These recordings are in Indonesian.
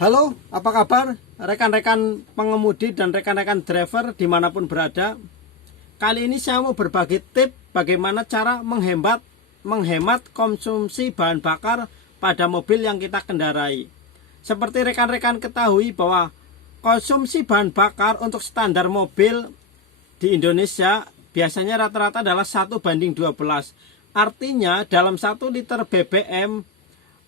Halo, apa kabar rekan-rekan pengemudi dan rekan-rekan driver dimanapun berada. Kali ini saya mau berbagi tips bagaimana cara menghemat konsumsi bahan bakar pada mobil yang kita kendarai. Seperti rekan-rekan ketahui bahwa konsumsi bahan bakar untuk standar mobil di Indonesia biasanya rata-rata adalah 1:12. Artinya dalam 1 liter BBM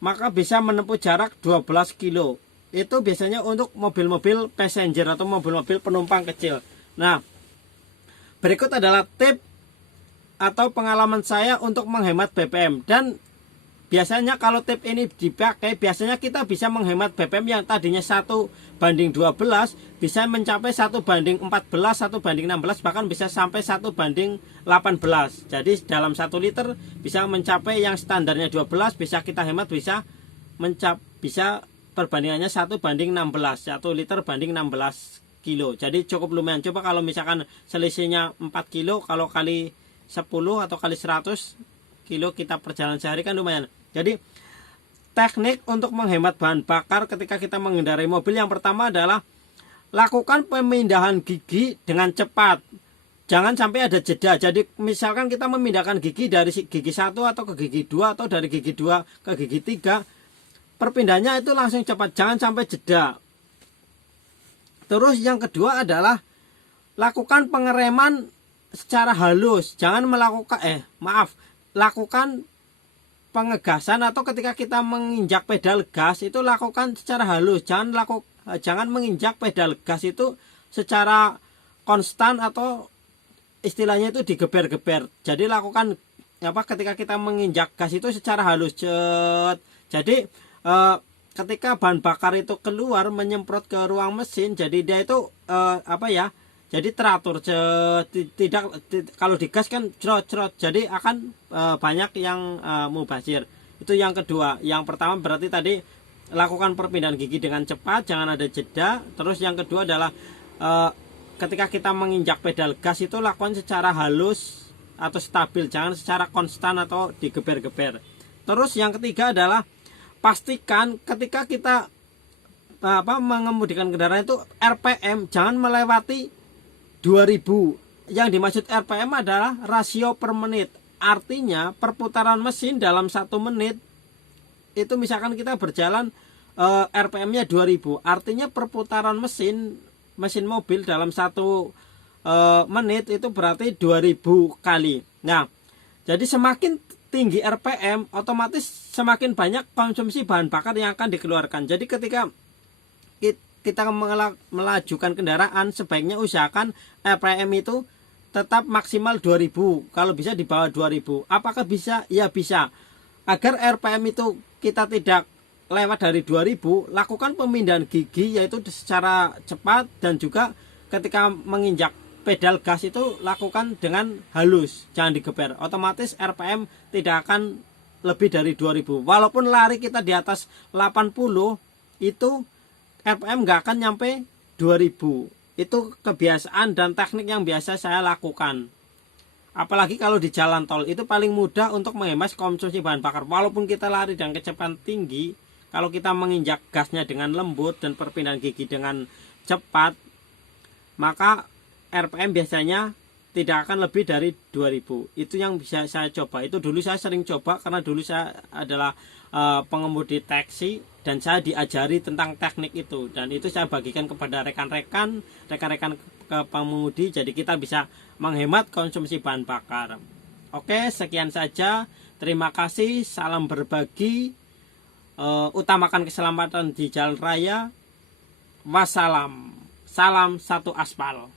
maka bisa menempuh jarak 12 kilo. Itu biasanya untuk mobil-mobil passenger atau mobil-mobil penumpang kecil. Nah, berikut adalah tips atau pengalaman saya untuk menghemat BBM. Dan biasanya kalau tips ini dipakai, biasanya kita bisa menghemat BBM yang tadinya 1:12 bisa mencapai 1:14, 1:16, bahkan bisa sampai 1:18. Jadi dalam 1 liter bisa mencapai yang standarnya 12, bisa kita hemat, bisa perbandingannya 1:16, 1 liter banding 16 kilo. Jadi cukup lumayan. Coba kalau misalkan selisihnya 4 kilo, kalau kali 10 atau kali 100 kilo kita perjalanan sehari kan lumayan. Jadi teknik untuk menghemat bahan bakar ketika kita mengendarai mobil, yang pertama adalah lakukan pemindahan gigi dengan cepat. Jangan sampai ada jeda. Jadi misalkan kita memindahkan gigi dari gigi 1 atau ke gigi 2 atau dari gigi 2 ke gigi 3, perpindahannya itu langsung cepat, jangan sampai jeda. Terus yang kedua adalah lakukan pengereman secara halus. Jangan lakukan pengegasan atau ketika kita menginjak pedal gas itu lakukan secara halus. Jangan menginjak pedal gas itu secara konstan atau istilahnya itu digeber-geber. Jadi lakukan ketika kita menginjak gas itu secara halus. Jadi ketika bahan bakar itu keluar menyemprot ke ruang mesin, jadi dia itu jadi teratur. Kalau digas kan cerot, jadi akan banyak yang mubazir. Itu yang kedua. Yang pertama berarti tadi lakukan perpindahan gigi dengan cepat, jangan ada jeda. Terus yang kedua adalah ketika kita menginjak pedal gas itu lakukan secara halus atau stabil, jangan secara konstan atau digeber-geber. Terus yang ketiga adalah pastikan ketika kita mengemudikan kendaraan itu RPM jangan melewati 2000. Yang dimaksud RPM adalah rasio per menit. Artinya perputaran mesin dalam 1 menit itu misalkan kita berjalan RPM-nya 2000. Artinya perputaran mesin mobil dalam 1 menit itu berarti 2000 kali. Nah, jadi semakin tinggi RPM, otomatis semakin banyak konsumsi bahan bakar yang akan dikeluarkan. Jadi ketika kita melajukan kendaraan, sebaiknya usahakan RPM itu tetap maksimal 2000. Kalau bisa di bawah 2000. Apakah bisa? Ya bisa. Agar RPM itu kita tidak lewat dari 2000, lakukan pemindahan gigi yaitu secara cepat, dan juga ketika menginjak pedal gas itu lakukan dengan halus, jangan digeber. Otomatis RPM tidak akan lebih dari 2000. Walaupun lari kita di atas 80, itu RPM nggak akan nyampe 2000. Itu kebiasaan dan teknik yang biasa saya lakukan. Apalagi kalau di jalan tol, itu paling mudah untuk menghemat konsumsi bahan bakar. Walaupun kita lari dengan kecepatan tinggi, kalau kita menginjak gasnya dengan lembut dan perpindahan gigi dengan cepat, maka RPM biasanya tidak akan lebih dari 2000. Itu yang bisa saya coba. Itu dulu saya sering coba karena dulu saya adalah pengemudi taksi dan saya diajari tentang teknik itu, dan itu saya bagikan kepada rekan-rekan pengemudi. Jadi kita bisa menghemat konsumsi bahan bakar. Oke, sekian saja. Terima kasih. Salam berbagi. Utamakan keselamatan di jalan raya. Wassalam. Salam satu aspal.